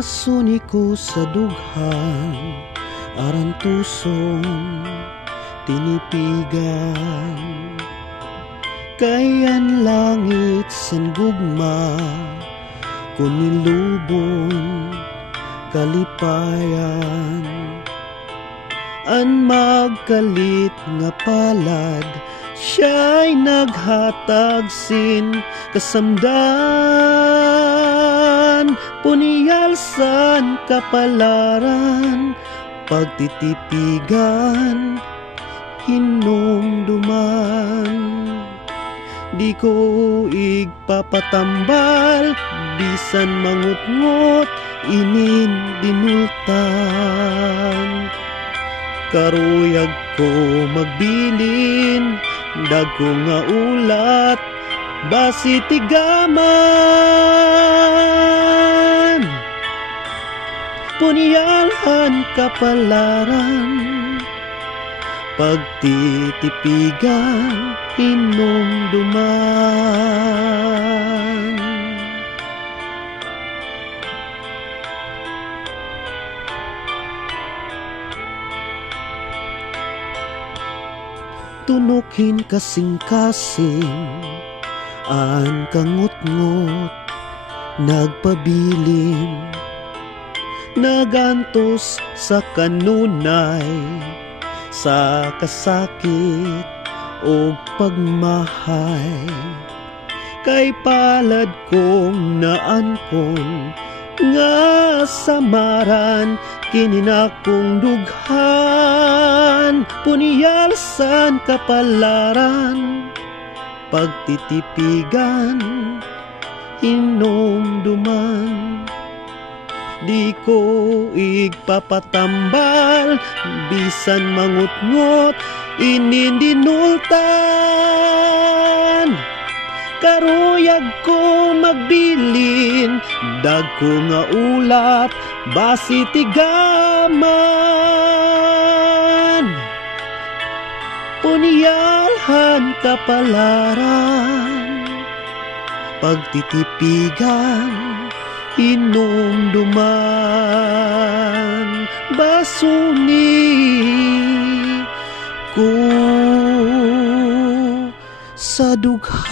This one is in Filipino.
Basuni ko sa dughan, aran tuson tinipigan. Kayan langit san gugma, kung nilubon kalipayan. An magkalit nga palad, siya'y naghatag sin kasamdan. Puniyalsan kapalaran, pagtitipigan, hinumduman. Di ko igpapatambal, bisan mangutngot, inin dinultan. Karuyag ko magbilin, dagko nga ulat, basi tigaman. Punyalhan kapalaran, pagtitipigan, hinumduman. Tunukin kasing-kasing, an kangot-ngot, nagpabilin, nagantos sa kanunay, sa kasakit o pagmahay. Kay palad kong naankon, nga samaran, kininakong dughan. Puniyalsan kapalaran, pagtitipigan, hinumduman. Di ko igpapatambal, bisan mangutngot, inindinultan. Karuyag ko magbilin, dagko nga ulat, basi tigaman. Punyalhan kapalaran, pagtitipigan, hinumduman. Basuni ko sa dughan.